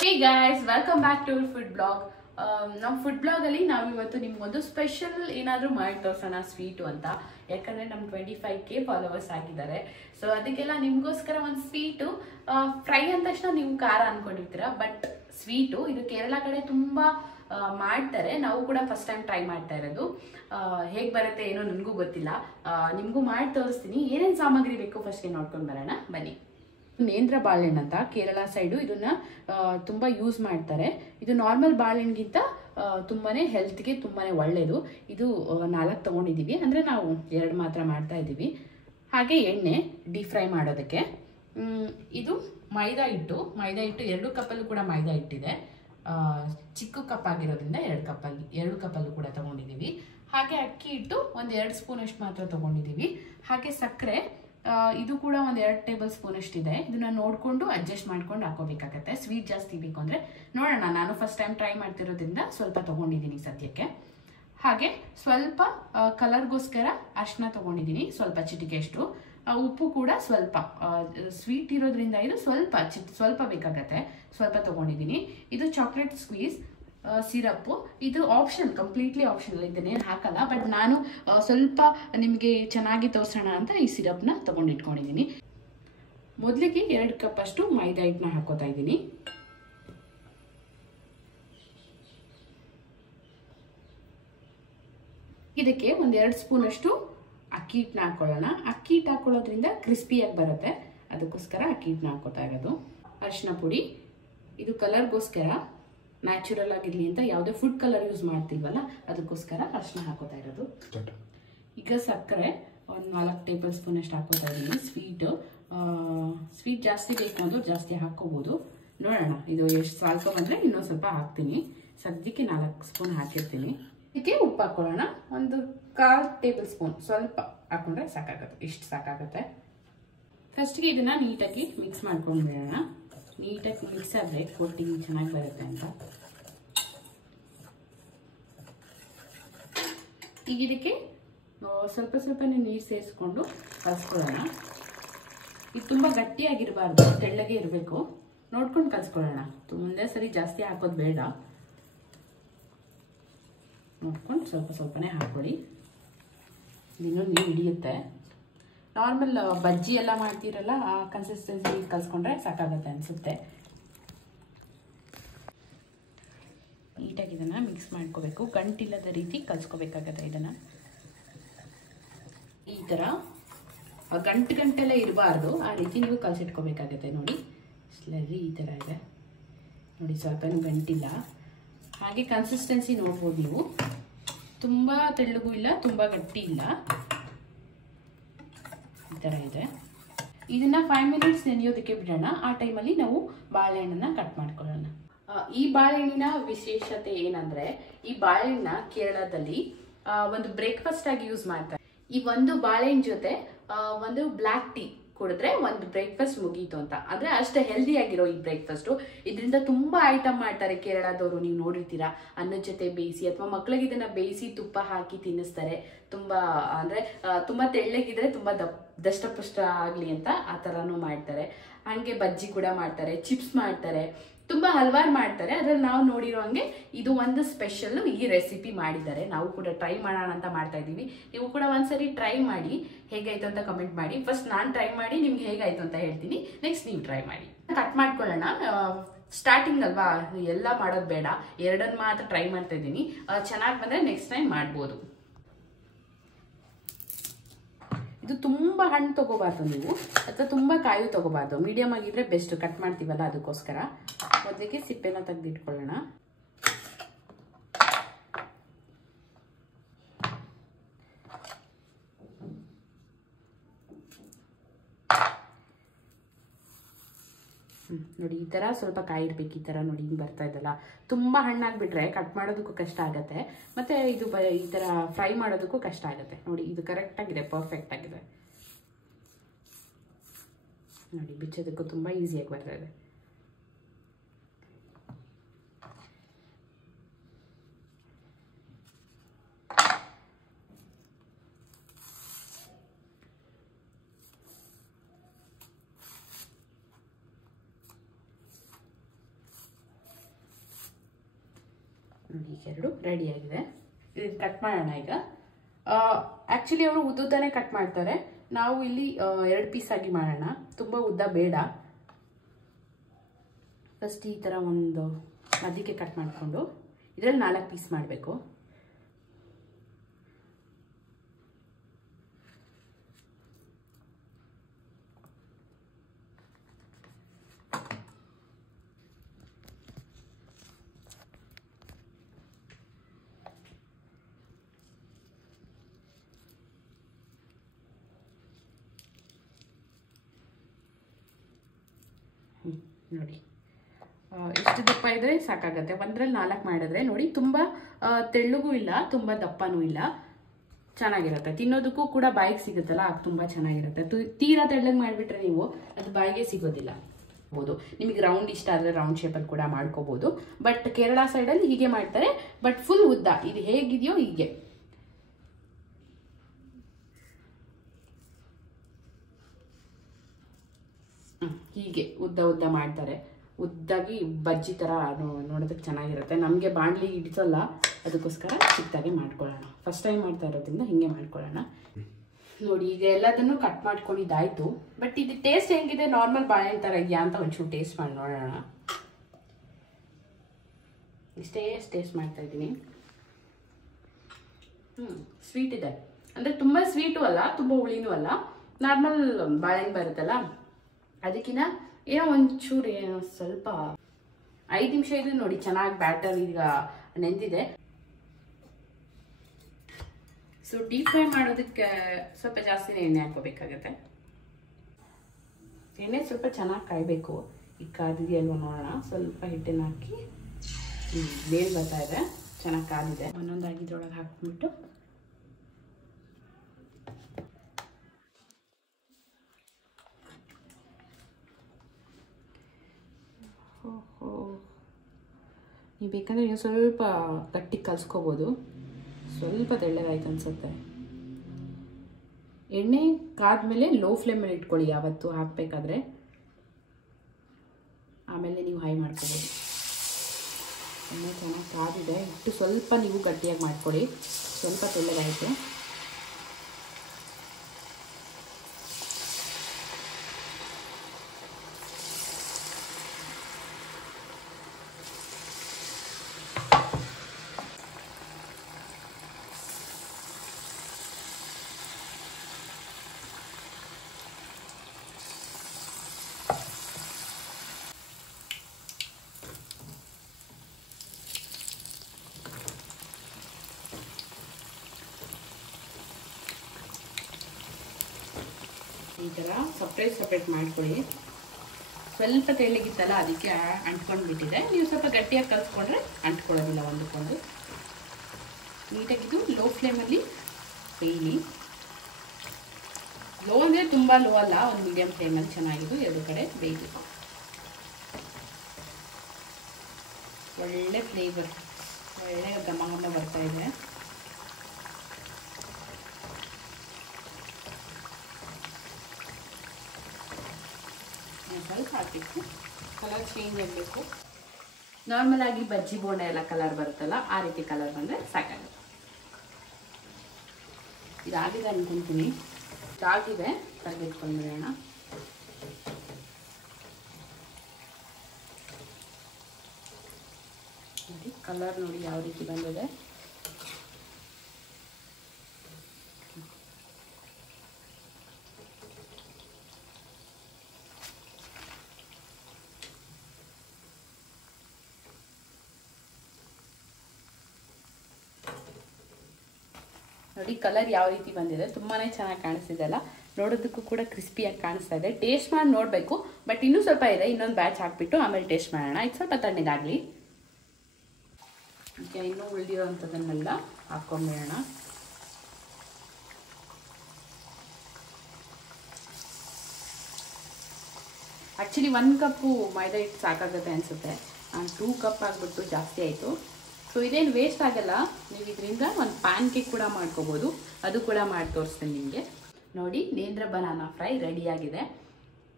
Hey guys, welcome back to food blog. ನಮ್ಮ food blog ಅಲ್ಲಿ ನಾವು ಇವತ್ತು ನಿಮ್ಗೊಂದು ಸ್ಪೆಷಲ್ ಏನಾದರೂ ಮಾಡಿ ತೋರ್ಸೋಣ ಸ್ವೀಟು ಅಂತ. ಯಾಕಂದ್ರೆ ನಮ್ 25K ಫಾಲೋವರ್ಸ್ ಆಗಿದ್ದಾರೆ. ಸೊ ಅದಕ್ಕೆಲ್ಲ ನಿಮ್ಗೋಸ್ಕರ ಒಂದು ಸ್ವೀಟು. ಫ್ರೈ ಅಂದ ತಕ್ಷಣ ನೀವು ಖಾರ ಅನ್ಕೊಂಡಿರ್ತೀರಾ, ಬಟ್ ಸ್ವೀಟು ಇದು ಕೇರಳ ಕಡೆ ತುಂಬಾ ಮಾಡ್ತಾರೆ. ನಾವು ಕೂಡ ಫಸ್ಟ್ ಟೈಮ್ ಟ್ರೈ ಮಾಡ್ತಾ ಇರೋದು. ಹೇಗೆ ಬರುತ್ತೆ ಏನೋ ನನಗೂ ಗೊತ್ತಿಲ್ಲ. ನಿಮಗೂ ಮಾಡಿ ತೋರಿಸ್ತೀನಿ. ಏನೇನು ಸಾಮಗ್ರಿ ಬೇಕು ಫಸ್ಟ್ಗೆ ನೋಡ್ಕೊಂಡು ಬರೋಣ ಬನ್ನಿ. ನೇಂದ್ರ ಬಾಳೆಹಣ್ಣು ಅಂತ ಕೇರಳ ಸೈಡು ಇದನ್ನ ತುಂಬಾ ಯೂಸ್ ಮಾಡ್ತಾರೆ. ಇದು ನಾರ್ಮಲ್ ಬಾಳೆಹಣ್ಣಿಗಿಂತ ತುಂಬಾನೇ ಹೆಲ್ತ್ಗೆ ತುಂಬಾನೇ ಒಳ್ಳೇದು. ಇದು 4 ತಗೊಂಡಿದೀವಿ, ಅಂದ್ರೆ ನಾವು 2 ಮಾತ್ರ ಮಾಡ್ತಾ ಇದ್ದೀವಿ. ಹಾಗೆ ಎಣ್ಣೆ ಡೀಪ್ ಫ್ರೈ ಮಾಡೋದಕ್ಕೆ. ಇದು ಮೈದಾ ಹಿಟ್ಟು 2 ಕಪ್ಪಲ್ಲೂ ಕೂಡ ಮೈದಾ ಹಿಟ್ಟಿದೆ. ಚಿಕ್ಕ ಕಪ್ ಆಗಿರೋದ್ರಿಂದ 2 ಕಪ್ಪಲ್ಲೂ ಕೂಡ ತಗೊಂಡಿದೀವಿ. ಹಾಗೆ ಅಕ್ಕಿ ಹಿಟ್ಟು 1-2 ಸ್ಪೂನ್ ಅಷ್ಟು ಮಾತ್ರ ತಗೊಂಡಿದೀವಿ. ಹಾಗೆ ಸಕ್ಕರೆ ಇದು ಕೂಡ 1-2 ಟೇಬಲ್ ಸ್ಪೂನ್ ಅಷ್ಟಿದೆ. ಇದನ್ನ ನೋಡ್ಕೊಂಡು ಅಡ್ಜಸ್ಟ್ ಮಾಡ್ಕೊಂಡು ಹಾಕೋಬೇಕಾಗತ್ತೆ. ಸ್ವೀಟ್ ಜಾಸ್ತಿ ಬೇಕು ಅಂದ್ರೆ ನೋಡೋಣ. ನಾನು ಫಸ್ಟ್ ಟೈಮ್ ಟ್ರೈ ಮಾಡ್ತಿರೋದ್ರಿಂದ ಸ್ವಲ್ಪ ತಗೊಂಡಿದ್ದೀನಿ ಸದ್ಯಕ್ಕೆ. ಹಾಗೆ ಸ್ವಲ್ಪ ಕಲರ್ಗೋಸ್ಕರ ಅರಿಶಿನ ತಗೊಂಡಿದ್ದೀನಿ, ಸ್ವಲ್ಪ ಚಿಟಿಕೆಯಷ್ಟು. ಉಪ್ಪು ಕೂಡ ಸ್ವಲ್ಪ, ಸ್ವೀಟ್ ಇರೋದ್ರಿಂದ ಇದು ಸ್ವಲ್ಪ ಬೇಕಾಗತ್ತೆ, ಸ್ವಲ್ಪ ತಗೊಂಡಿದ್ದೀನಿ. ಇದು ಚಾಕ್ಲೇಟ್ ಸ್ಕ್ವೀಸ್ ಸಿರಪ್ಪು. ಇದು ಆಪ್ಷನ್, ಕಂಪ್ಲೀಟ್ಲಿ ಆಪ್ಷನಲ್, ಇದನ್ನೇನು ಹಾಕಲ್ಲ. ಬಟ್ ನಾನು ಸ್ವಲ್ಪ ನಿಮಗೆ ಚೆನ್ನಾಗಿ ತೋರಿಸೋಣ ಅಂತ ಈ ಸಿರಪ್ನ ತಗೊಂಡಿಟ್ಕೊಂಡಿದ್ದೀನಿ. ಮೊದಲಿಗೆ 2 ಕಪ್ ಅಷ್ಟು ಮೈದಾ ಹಿಟ್ಟನ್ನ ಹಾಕೋತಾ ಇದ್ದೀನಿ. ಇದಕ್ಕೆ 1-2 ಸ್ಪೂನ್ ಅಷ್ಟು ಅಕ್ಕಿ ಹಿಟ್ಟನ್ನ ಹಾಕೊಳ್ಳೋಣ. ಅಕ್ಕಿ ಹಿಟ್ಟು ಹಾಕೊಳ್ಳೋದ್ರಿಂದ ಕ್ರಿಸ್ಪಿಯಾಗಿ ಬರುತ್ತೆ, ಅದಕ್ಕೋಸ್ಕರ ಅಕ್ಕಿ ಹಿಟ್ಟನ್ನ ಹಾಕೋತಾ ಇರೋದು. ಅರಿಶಿನ ಪುಡಿ, ಇದು ಕಲರ್ಗೋಸ್ಕರ, ನ್ಯಾಚುರಲ್ ಆಗಿರ್ಲಿ ಅಂತ. ಯಾವುದೇ ಫುಡ್ ಕಲರ್ ಯೂಸ್ ಮಾಡ್ತೀವಲ್ಲ ಅದಕ್ಕೋಸ್ಕರ ಅರಿಶಿನ ಹಾಕೋತಾ ಇರೋದು. ಈಗ ಸಕ್ಕರೆ 4 ಟೇಬಲ್ ಸ್ಪೂನ್ ಅಷ್ಟು ಹಾಕೋತಾ ಇದ್ದೀನಿ. ಸ್ವೀಟ್ ಜಾಸ್ತಿ ಬೇಕು ಅಂದ್ರೆ ಜಾಸ್ತಿ ಹಾಕೋಬಹುದು. ನೋಡೋಣ ಇದು ಎಷ್ಟು ಸಾಲ್ಕೊ ಬಂದ್ರೆ ಇನ್ನೊಂದು ಸ್ವಲ್ಪ ಹಾಕ್ತೀನಿ. ಸದ್ಯಕ್ಕೆ 4 ಸ್ಪೂನ್ ಹಾಕಿರ್ತೀನಿ. ಇದಕ್ಕೆ ಉಪ್ಪು ಹಾಕೊಳ್ಳೋಣ. 1/4 ಟೇಬಲ್ ಸ್ಪೂನ್, ಸ್ವಲ್ಪ ಹಾಕೊಂಡ್ರೆ ಸಾಕಾಗುತ್ತೆ, ಇಷ್ಟು ಸಾಕಾಗುತ್ತೆ. ಫಸ್ಟ್ಗೆ ಇದನ್ನ ನೀಟಾಗಿ ಮಿಕ್ಸ್ ಮಾಡ್ಕೊಂಡು ಬಿಡೋಣ. ನೀಟಾಗಿ ಮಿಕ್ಸ್ ಆದರೆ ಕೋಟಿಂಗ್ ಚೆನ್ನಾಗಿ ಬರುತ್ತೆ ಅಂತ. ಈಗ ಇದಕ್ಕೆ ಸ್ವಲ್ಪ ನೀರು ಸೇರಿಸ್ಕೊಂಡು ಕಲಿಸ್ಕೊಳ್ಳೋಣ. ಇದು ತುಂಬ ಗಟ್ಟಿಯಾಗಿರಬಾರ್ದು, ತೆಳ್ಳಗೆ ಇರಬೇಕು. ನೋಡ್ಕೊಂಡು ಕಲಿಸ್ಕೊಳ್ಳೋಣ. ಒಂದೇ ಸರಿ ಜಾಸ್ತಿ ಹಾಕೋದು ಬೇಡ, ನೋಡ್ಕೊಂಡು ಸ್ವಲ್ಪನೇ ಹಾಕೊಳ್ಳಿ. ಇನ್ನೂ ನೀರು ಹಿಡಿಯುತ್ತೆ. ನಾರ್ಮಲ್ ಬಜ್ಜಿ ಎಲ್ಲ ಮಾಡ್ತೀರಲ್ಲ ಆ ಕನ್ಸಿಸ್ಟೆನ್ಸಿ ಕಲ್ಸ್ಕೊಂಡ್ರೆ ಸಾಕಾಗತ್ತೆ ಅನಿಸುತ್ತೆ. ನೀಟಾಗಿ ಇದನ್ನು ಮಿಕ್ಸ್ ಮಾಡ್ಕೋಬೇಕು. ಗಂಟಿಲ್ಲದ ರೀತಿ ಕಲ್ಸ್ಕೋಬೇಕಾಗತ್ತೆ. ಇದನ್ನು ಈ ಥರ ಗಂಟೆಲ್ಲ ಇರಬಾರ್ದು, ಆ ರೀತಿ ನೀವು ಕಲಸಿಟ್ಕೋಬೇಕಾಗತ್ತೆ. ನೋಡಿ ಸ್ಲರಿ ಈ ಥರ ಇದೆ ನೋಡಿ, ಸ್ವಲ್ಪನೂ ಗಂಟಿಲ್ಲ. ಹಾಗೆ ಕನ್ಸಿಸ್ಟೆನ್ಸಿ ನೋಡ್ಬೋದು ನೀವು. ತುಂಬ ತೆಳ್ಳಗೂ ಇಲ್ಲ, ತುಂಬ ಗಟ್ಟಿ ಇಲ್ಲ, ಈ ಥರ ಇದೆ. ಇದನ್ನ 5 ಮಿನಿಟ್ಸ್ ನೆನೆಯೋದಕ್ಕೆ ಬಿಡೋಣ. ಆ ಟೈಮಲ್ಲಿ ನಾವು ಬಾಳೆಹಣ್ಣನ್ನ ಕಟ್ ಮಾಡ್ಕೊಳ್ಳೋಣ. ಈ ಬಾಳೆಹಣ್ಣಿನ ವಿಶೇಷತೆ ಏನಂದ್ರೆ, ಈ ಬಾಳೆಹಣ್ಣ ಕೇರಳದಲ್ಲಿ ಒಂದು ಬ್ರೇಕ್ಫಾಸ್ಟ್ ಆಗಿ ಯೂಸ್ ಮಾಡ್ತಾರೆ. ಈ ಒಂದು ಬಾಳೆಹಣ್ಣ ಜೊತೆ ಒಂದು ಬ್ಲ್ಯಾಕ್ ಟೀ ಕುಡಿದ್ರೆ ಒಂದು ಬ್ರೇಕ್ಫಾಸ್ಟ್ ಮುಗೀತು ಅಂತ. ಅಂದ್ರೆ ಅಷ್ಟು ಹೆಲ್ದಿ ಆಗಿರೋ ಈ ಬ್ರೇಕ್ಫಾಸ್ಟು. ಇದರಿಂದ ತುಂಬಾ ಐಟಮ್ ಮಾಡ್ತಾರೆ ಕೇರಳದವರು, ನೀವು ನೋಡಿರ್ತೀರಾ. ಅನ್ನದ ಜೊತೆ ಬೇಯಿಸಿ ಅಥವಾ ಮಕ್ಳಿಗೆ ಇದನ್ನ ಬೇಯಿಸಿ ತುಪ್ಪ ಹಾಕಿ ತಿನ್ನಿಸ್ತಾರೆ. ತುಂಬಾ ಅಂದ್ರೆ ತುಂಬಾ ತೆಳ್ಳಗಿದ್ರೆ ತುಂಬಾ ದಷ್ಟಪುಷ್ಟ ಆಗ್ಲಿ ಅಂತ ಆ ಥರನೂ ಮಾಡ್ತಾರೆ. ಹಂಗೆ ಬಜ್ಜಿ ಕೂಡ ಮಾಡ್ತಾರೆ, ಚಿಪ್ಸ್ ಮಾಡ್ತಾರೆ, ತುಂಬಾ ಹಲವಾರು ಮಾಡ್ತಾರೆ. ಅದ್ರಲ್ಲಿ ನಾವು ನೋಡಿರೋ ಹಂಗೆ ಇದು ಒಂದು ಸ್ಪೆಷಲ್ ಈ ರೆಸಿಪಿ ಮಾಡಿದ್ದಾರೆ. ನಾವು ಕೂಡ ಟ್ರೈ ಮಾಡೋಣ ಅಂತ ಮಾಡ್ತಾ ಇದ್ದೀವಿ. ನೀವು ಕೂಡ ಒಂದ್ಸರಿ ಟ್ರೈ ಮಾಡಿ, ಹೇಗಾಯ್ತು ಅಂತ ಕಮೆಂಟ್ ಮಾಡಿ. ಫಸ್ಟ್ ನಾನು ಟ್ರೈ ಮಾಡಿ ನಿಮ್ಗೆ ಹೇಗಾಯ್ತು ಅಂತ ಹೇಳ್ತೀನಿ, ನೆಕ್ಸ್ಟ್ ನೀವು ಟ್ರೈ ಮಾಡಿ. ಕಟ್ ಮಾಡ್ಕೊಳ್ಳೋಣ. ಸ್ಟಾರ್ಟಿಂಗ್ ಅಲ್ವಾ, ಎಲ್ಲ ಮಾಡೋದು ಬೇಡ, 2 ಮಾತ್ರ ಟ್ರೈ ಮಾಡ್ತಾ ಇದ್ದೀನಿ. ಚೆನ್ನಾಗಿ ಬಂದ್ರೆ ನೆಕ್ಸ್ಟ್ ಟೈಮ್ ಮಾಡ್ಬೋದು. ಇದು ತುಂಬ ಹಣ್ಣು ತಗೋಬಾರ್ದು ನೀವು, ಅಥವಾ ತುಂಬ ಕಾಯಿ ತಗೋಬಾರ್ದು. ಮೀಡಿಯಮ್ ಆಗಿದ್ರೆ ಬೆಸ್ಟ್. ಕಟ್ ಮಾಡ್ತೀವಲ್ಲ ಅದಕ್ಕೋಸ್ಕರ. ಮೊದಲಿಗೆ ಸಿಪ್ಪೆನ ತೆಗೆದಿಟ್ಕೊಳ್ಳೋಣ. ನೋಡಿ ಈ ಥರ ಸ್ವಲ್ಪ ಕಾಯಿ ಇರ್ಬೇಕು. ಈ ಥರ ನೋಡಿ ಹಿಂಗೆ ಬರ್ತಾ ಇದ್ದಲ್ಲ. ತುಂಬ ಹಣ್ಣಾಗ್ಬಿಟ್ರೆ ಕಟ್ ಮಾಡೋದಕ್ಕೂ ಕಷ್ಟ ಆಗುತ್ತೆ, ಮತ್ತೆ ಇದು ಈ ಥರ ಫ್ರೈ ಮಾಡೋದಕ್ಕೂ ಕಷ್ಟ ಆಗುತ್ತೆ. ನೋಡಿ ಇದು ಕರೆಕ್ಟಾಗಿದೆ, ಪರ್ಫೆಕ್ಟ್ ಆಗಿದೆ. ನೋಡಿ ಬಿಚ್ಚೋದಕ್ಕೂ ತುಂಬ ಈಸಿಯಾಗಿ ಬರ್ತಾ ಇದೆ. ನೋಡಿ ಈಗ 2 ರೆಡಿಯಾಗಿದೆ. ಇದನ್ನು ಕಟ್ ಮಾಡೋಣ ಈಗ. ಆ್ಯಕ್ಚುಲಿ ಅವರು ಉದ್ದುದ್ದಾನೆ ಕಟ್ ಮಾಡ್ತಾರೆ, ನಾವು ಇಲ್ಲಿ 2 ಪೀಸ್ ಆಗಿ ಮಾಡೋಣ, ತುಂಬ ಉದ್ದ ಬೇಡ. ಫಸ್ಟ್ ಈ ಥರ ಒಂದು ಮಧ್ಯಕ್ಕೆ ಕಟ್ ಮಾಡಿಕೊಂಡು ಇದರಲ್ಲಿ 4 ಪೀಸ್ ಮಾಡಬೇಕು. ನೋಡಿ ಇಷ್ಟು ದಪ್ಪ ಇದ್ರೆ ಸಾಕಾಗತ್ತೆ. ಒಂದರಲ್ಲಿ 4 ಮಾಡಿದ್ರೆ ನೋಡಿ, ತುಂಬ ತೆಳ್ಳಗೂ ಇಲ್ಲ, ತುಂಬ ದಪ್ಪನೂ ಇಲ್ಲ, ಚೆನ್ನಾಗಿರುತ್ತೆ. ತಿನ್ನೋದಕ್ಕೂ ಕೂಡ ಬಾಯಿಗೆ ಸಿಗುತ್ತಲ್ಲ, ಅದು ತುಂಬ ಚೆನ್ನಾಗಿರುತ್ತೆ. ತೀರಾ ತೆಳ್ಳಗೆ ಮಾಡಿಬಿಟ್ರೆ ನೀವು ಅದು ಬಾಯಿಗೆ ಸಿಗೋದಿಲ್ಲ. ನಿಮಗೆ ರೌಂಡ್ ಇಷ್ಟ ಆದರೆ ರೌಂಡ್ ಶೇಪಲ್ಲಿ ಕೂಡ ಮಾಡ್ಕೋಬೋದು. ಬಟ್ ಕೇರಳ ಸೈಡಲ್ಲಿ ಹೀಗೆ ಮಾಡ್ತಾರೆ. ಬಟ್ ಫುಲ್ ಉದ್ದ ಇದು ಹೇಗಿದೆಯೋ ಹೀಗೆ. ಹೀಗೆ ಉದ್ದ ಉದ್ದ ಮಾಡ್ತಾರೆ. ಉದ್ದಾಗಿ ಬಜ್ಜಿ ಥರ ನೋಡೋದಕ್ಕೆ ಚೆನ್ನಾಗಿರುತ್ತೆ. ನಮಗೆ ಬಾಣಲಿ ಹಿಡಿಸಲ್ಲ, ಅದಕ್ಕೋಸ್ಕರ ಚಿಕ್ಕದಾಗಿ ಮಾಡ್ಕೊಳ್ಳೋಣ. ಫಸ್ಟ್ ಟೈಮ್ ಮಾಡ್ತಾ ಇರೋದ್ರಿಂದ ಹೀಗೆ ಮಾಡ್ಕೊಳ್ಳೋಣ. ನೋಡಿ ಈಗ ಎಲ್ಲದನ್ನು ಕಟ್ ಮಾಡ್ಕೊಂಡಿದ್ದಾಯಿತು. ಬಟ್ ಇದು ಟೇಸ್ಟ್ ಹೆಂಗಿದೆ, ನಾರ್ಮಲ್ ಬಾಳೆಹಣ್ಣು ಥರ ಇದೆಯಾ ಅಂತ ಒಂಚೂರು ಟೇಸ್ಟ್ ಮಾಡಿ ನೋಡೋಣ. ಇಷ್ಟೇ ಟೇಸ್ಟ್ ಮಾಡ್ತಾ ಇದ್ದೀನಿ. ಸ್ವೀಟ್ ಇದೆ, ಅಂದರೆ ತುಂಬ ಸ್ವೀಟು ಅಲ್ಲ, ತುಂಬ ಹುಳಿನೂ ಅಲ್ಲ, ನಾರ್ಮಲ್ ಬಾಳೆಹಣ್ಣು ಬರುತ್ತಲ್ಲ ಅದಕ್ಕಿಂತ ಏನೋ ಒಂಚೂರು ಏನೋ ಸ್ವಲ್ಪ 5 ನಿಮಿಷ ಇದು ನೋಡಿ, ಚೆನ್ನಾಗಿ ಬ್ಯಾಟರ್ ಈಗ ನೆಂದಿದೆ. ಸೊ ಡೀಪ್ ಫ್ರೈ ಮಾಡೋದಕ್ಕೆ ಸ್ವಲ್ಪ ಜಾಸ್ತಿನೇ ಎಣ್ಣೆ ಹಾಕೋಬೇಕಾಗತ್ತೆ. ಎಣ್ಣೆ ಸ್ವಲ್ಪ ಚೆನ್ನಾಗಿ ಕಾಯಬೇಕು. ಈಗ ಕಾದಿದೆಯಲ್ವ ನೋಡೋಣ. ಸ್ವಲ್ಪ ಹಿಟ್ಟನ್ನು ಹಾಕಿ ಬೇಲ್ ಬರ್ತಾ ಇದೆ, ಚೆನ್ನಾಗಿ ಕಾದಿದೆ. ಒಂದೊಂದಾಗಿ ಇದ್ರೊಳಗೆ ಹಾಕ್ಬಿಟ್ಟು ನೀವು ಬೇಕಂದರೆ ನೀವು ಸ್ವಲ್ಪ ಗಟ್ಟಿ ಕಲಿಸ್ಕೋಬೋದು. ಸ್ವಲ್ಪ ತೆಳ್ಳಗಾಯ್ತು ಅನಿಸುತ್ತೆ. ಎಣ್ಣೆ ಕಾದ್ಮೇಲೆ ಲೋ ಫ್ಲೇಮಲ್ಲಿ ಇಟ್ಕೊಳ್ಳಿ ಯಾವತ್ತು ಹಾಕಬೇಕಾದ್ರೆ, ಆಮೇಲೆ ನೀವು ಹೈ ಮಾಡ್ಕೋಬೋದು. ಎಣ್ಣೆ ಚೆನ್ನಾಗಿ ಕಾದಿದೆ. ಇಟ್ಟು ಸ್ವಲ್ಪ ನೀವು ಗಟ್ಟಿಯಾಗಿ ಮಾಡ್ಕೊಳ್ಳಿ. ಸ್ವಲ್ಪ ತೆಳ್ಳಗಾಯಿತು. ಈ ಥರ ಸಪ್ರೇಟ್ ಮಾಡ್ಕೊಳ್ಳಿ. ಸ್ವಲ್ಪ ತೆಳ್ಳಗಿತ್ತಲ್ಲ ಅದಕ್ಕೆ ಅಂಟ್ಕೊಂಡ್ಬಿಟ್ಟಿದೆ. ನೀವು ಸ್ವಲ್ಪ ಗಟ್ಟಿಯಾಗಿ ಕಲಿಸ್ಕೊಂಡ್ರೆ ಅಂಟ್ಕೊಳ್ಳೋದಿಲ್ಲ ಒಂದಕ್ಕೊಂದು. ನೀಟಾಗಿದ್ದು ಲೋ ಫ್ಲೇಮಲ್ಲಿ ಬೇಯಲಿ. ಲೋ ಅಂದರೆ ತುಂಬ ಲೋ ಅಲ್ಲ, ಒಂದು ಮೀಡಿಯಮ್ ಫ್ಲೇಮಲ್ಲಿ ಚೆನ್ನಾಗಿದ್ದು 2 ಕಡೆ ಬೇಯಬೇಕು. ಒಳ್ಳೆ ಫ್ಲೇವರ್, ಒಳ್ಳೆ ಘಮ ಬರ್ತಾ ಇದೆ. ಸ್ವಲ್ಪ ಹಾಕಬೇಕು, ಕಲರ್ ಚೇಂಜ್ ಆಗಬೇಕು. ನಾರ್ಮಲ್ ಆಗಿ ಬಜ್ಜಿ ಬೋಂಡ ಎಲ್ಲ ಕಲರ್ ಬರುತ್ತಲ್ಲ, ಆ ರೀತಿ ಕಲರ್ ಬಂದರೆ ಸಾಕಾಗುತ್ತೆ. ಇದಾಗಿದೆ ಅನ್ಕೊಂತೀನಿ. ಇದಾಗಿದೆ, ತೆಗೆದುಕೊಂಡ್ಬಿಡೋಣ. ನೋಡಿ ಕಲರ್ ನೋಡಿ ಯಾವ ರೀತಿ ಬಂದಿದೆ. ನೋಡಿ ಕಲರ್ ಯಾವ ರೀತಿ ಬಂದಿದೆ, ತುಂಬಾ ಚೆನ್ನಾಗಿ ಕಾಣಿಸ್ತಿದೆ ಅಲ್ಲ. ನೋಡೋದಕ್ಕೂ ಕೂಡ ಕ್ರಿಸ್ಪಿಯಾಗಿ ಕಾಣಿಸ್ತಾ ಇದೆ. ಟೇಸ್ಟ್ ಮಾಡಿ ನೋಡಬೇಕು. ಬಟ್ ಇನ್ನೂ ಸ್ವಲ್ಪ ಇದೆ, ಇನ್ನೊಂದು ಬ್ಯಾಚ್ ಹಾಕ್ಬಿಟ್ಟು ಆಮೇಲೆ ಟೇಸ್ಟ್ ಮಾಡೋಣ. ಇದು ಸ್ವಲ್ಪ ತಣ್ಣಗಾಗಲಿ. ಈಗ ಇನ್ನೂ ಉಳಿದಿರೋವಂಥದ್ದನ್ನೆಲ್ಲ ಹಾಕ್ಕೊಂಬಿಡೋಣ. ಆ್ಯಕ್ಚುಲಿ 1 ಕಪ್ಪು ಮೈದಾ ಹಿಟ್ಟು ಸಾಕಾಗುತ್ತೆ ಅನಿಸುತ್ತೆ. ನಾನು 2 ಕಪ್ ಆಗಿಬಿಟ್ಟು ಜಾಸ್ತಿ ಆಯಿತು. ಸೊ ಇದೇನು ವೇಸ್ಟ್ ಆಗಲ್ಲ. ನೀವು ಇದರಿಂದ ಒಂದು ಪ್ಯಾನ್ ಕೇಕ್ ಕೂಡ ಮಾಡ್ಕೋಬೋದು. ಅದು ಕೂಡ ಮಾಡಿ ತೋರಿಸ್ತೀನಿ ನಿಮಗೆ. ನೋಡಿ ನೇಂದ್ರ ಬನಾನಾ ಫ್ರೈ ರೆಡಿಯಾಗಿದೆ.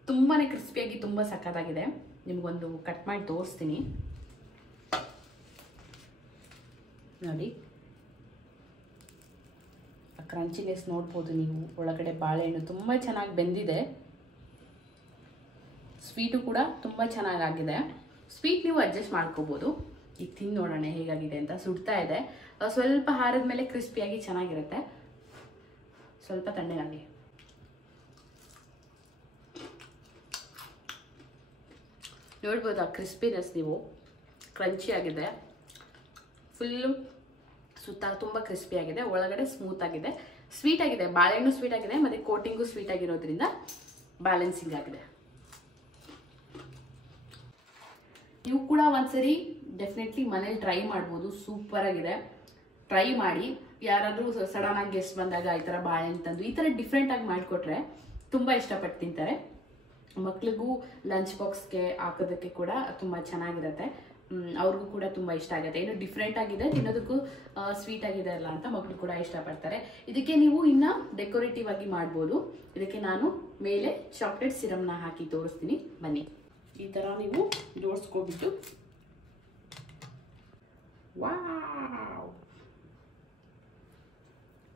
ತುಂಬಾ ಕ್ರಿಸ್ಪಿಯಾಗಿ ತುಂಬ ಸಖತ್ತಾಗಿದೆ. ನಿಮಗೊಂದು ಕಟ್ ಮಾಡಿ ತೋರಿಸ್ತೀನಿ. ನೋಡಿ ಕ್ರಂಚಿನೆಸ್ ನೋಡ್ಬೋದು ನೀವು. ಒಳಗಡೆ ಬಾಳೆಹಣ್ಣು ತುಂಬ ಚೆನ್ನಾಗಿ ಬೆಂದಿದೆ. ಸ್ವೀಟು ಕೂಡ ತುಂಬ ಚೆನ್ನಾಗಾಗಿದೆ. ಸ್ವೀಟ್ ನೀವು ಅಡ್ಜಸ್ಟ್ ಮಾಡ್ಕೋಬೋದು. ಈಗ ತಿಂದು ನೋಡೋಣ ಹೇಗಾಗಿದೆ ಅಂತ. ಸುಡ್ತಾ ಇದೆ, ಸ್ವಲ್ಪ ಹಾರಿದ ಮೇಲೆ ಕ್ರಿಸ್ಪಿಯಾಗಿ ಚೆನ್ನಾಗಿರುತ್ತೆ. ಸ್ವಲ್ಪ ತಣ್ಣಗಾಗಲಿ. ನೋಡ್ಬೋದು ಆ ಕ್ರಿಸ್ಪಿನೆಸ್ ನೀವು. ಕ್ರಂಚಿ ಆಗಿದೆ, ಫುಲ್ಲು ಸುತ್ತ ತುಂಬ ಕ್ರಿಸ್ಪಿ ಆಗಿದೆ, ಒಳಗಡೆ ಸ್ಮೂತ್ ಆಗಿದೆ, ಸ್ವೀಟ್ ಆಗಿದೆ. ಬಾಳೆಹಣ್ಣು ಸ್ವೀಟ್ ಆಗಿದೆ ಮತ್ತು ಕೋಟಿಂಗು ಸ್ವೀಟ್ ಆಗಿರೋದ್ರಿಂದ ಬ್ಯಾಲೆನ್ಸಿಂಗ್ ಆಗಿದೆ. ನೀವು ಕೂಡ ಒಂದ್ಸರಿ ಡೆಫಿನೆಟ್ಲಿ ಮನೇಲಿ ಟ್ರೈ ಮಾಡ್ಬೋದು. ಸೂಪರ್ ಆಗಿದೆ, ಟ್ರೈ ಮಾಡಿ. ಯಾರಾದರೂ ಸಡನ್ ಆಗಿ ಗೆಸ್ಟ್ ಬಂದಾಗ ಈ ಥರ ಬಾಳೆಹಣ್ಣು ತಂದು ಈ ಥರ ಡಿಫ್ರೆಂಟ್ ಆಗಿ ಮಾಡಿಕೊಟ್ರೆ ತುಂಬ ಇಷ್ಟಪಟ್ಟು ತಿಂತಾರೆ. ಮಕ್ಳಿಗೂ ಲಂಚ್ ಬಾಕ್ಸ್ಗೆ ಹಾಕೋದಕ್ಕೆ ಕೂಡ ತುಂಬ ಚೆನ್ನಾಗಿರುತ್ತೆ. ಅವ್ರಿಗೂ ಕೂಡ ತುಂಬ ಇಷ್ಟ ಆಗುತ್ತೆ. ಏನು ಡಿಫ್ರೆಂಟ್ ಆಗಿದೆ, ತಿನ್ನೋದಕ್ಕೂ ಸ್ವೀಟ್ ಆಗಿದೆ ಅಲ್ಲ ಅಂತ ಮಕ್ಕಳು ಕೂಡ ಇಷ್ಟಪಡ್ತಾರೆ. ಇದಕ್ಕೆ ನೀವು ಇನ್ನು ಡೆಕೋರೇಟಿವ್ ಆಗಿ ಮಾಡ್ಬೋದು. ಇದಕ್ಕೆ ನಾನು ಮೇಲೆ ಚಾಕ್ಲೇಟ್ ಸಿರಮ್ನ ಹಾಕಿ ತೋರಿಸ್ತೀನಿ, ಬನ್ನಿ. ಈ ಥರ ನೀವು ಜೋಡಿಸ್ಕೊಬಿಟ್ಟು, ವಾವ್,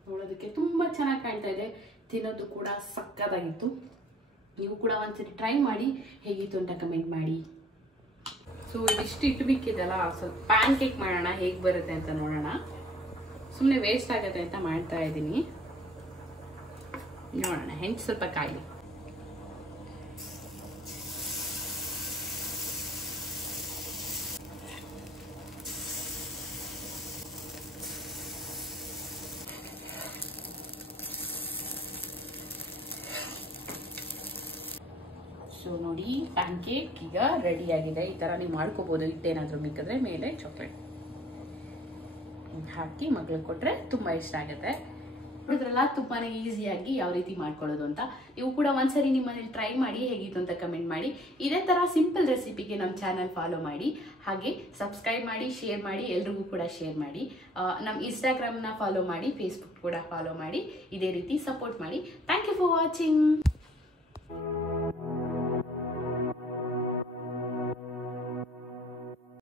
ನೋಡೋದಕ್ಕೆ ತುಂಬ ಚೆನ್ನಾಗಿ ಕಾಣ್ತಾ ಇದೆ. ತಿನ್ನೋದು ಕೂಡ ಸಕ್ಕತ್ತಾಗಿತ್ತು. ನೀವು ಕೂಡ ಒಂದ್ಸರಿ ಟ್ರೈ ಮಾಡಿ, ಹೇಗಿತ್ತು ಅಂತ ಕಮೆಂಟ್ ಮಾಡಿ. ಸೊ ಇದಿಷ್ಟು ಇಟ್ಟು ಬಿಕ್ಕಿದೆಲ್ಲ, ಸ್ವಲ್ಪ ಪ್ಯಾನ್ ಕೇಕ್ ಮಾಡೋಣ, ಹೇಗೆ ಬರುತ್ತೆ ಅಂತ ನೋಡೋಣ. ಸುಮ್ಮನೆ ವೇಸ್ಟ್ ಆಗುತ್ತೆ ಅಂತ ಮಾಡ್ತಾ ಇದ್ದೀನಿ. ನೋಡೋಣ, ಹೆಂಚು ಸ್ವಲ್ಪ ಕಾಯಿ. ಸೊ ನೋಡಿ, ಪ್ಯಾನ್ ಕೇಕ್ ಈಗ ರೆಡಿ ಆಗಿದೆ. ಈ ಥರ ನೀವು ಮಾಡ್ಕೋಬೋದು. ಹಿಟ್ಟೇನಾದರೂ ಮಿಕ್ಕಿದ್ರೆ ಮೇಲೆ ಚಾಕ್ಲೇಟ್ ಹಾಕಿ ಮಗಳಿಗೆ ಕೊಟ್ಟರೆ ತುಂಬ ಇಷ್ಟ ಆಗುತ್ತೆ. ನೋಡಿದ್ರಲ್ಲ, ತುಂಬಾ ಈಸಿಯಾಗಿ ಯಾವ ರೀತಿ ಮಾಡ್ಕೊಳ್ಳೋದು ಅಂತ. ನೀವು ಕೂಡ ಒಂದ್ಸರಿ ನಿಮ್ಮ ಮನೇಲಿ ಟ್ರೈ ಮಾಡಿ, ಹೇಗಿತ್ತು ಅಂತ ಕಮೆಂಟ್ ಮಾಡಿ. ಇದೇ ಥರ ಸಿಂಪಲ್ ರೆಸಿಪಿಗೆ ನಮ್ಮ ಚಾನಲ್ ಫಾಲೋ ಮಾಡಿ, ಹಾಗೆ ಸಬ್ಸ್ಕ್ರೈಬ್ ಮಾಡಿ, ಶೇರ್ ಮಾಡಿ, ಎಲ್ರಿಗೂ ಕೂಡ ಶೇರ್ ಮಾಡಿ. ನಮ್ಮ ಇನ್ಸ್ಟಾಗ್ರಾಮ್ನ ಫಾಲೋ ಮಾಡಿ, ಫೇಸ್ಬುಕ್ ಕೂಡ ಫಾಲೋ ಮಾಡಿ. ಇದೇ ರೀತಿ ಸಪೋರ್ಟ್ ಮಾಡಿ. Thank you for watching.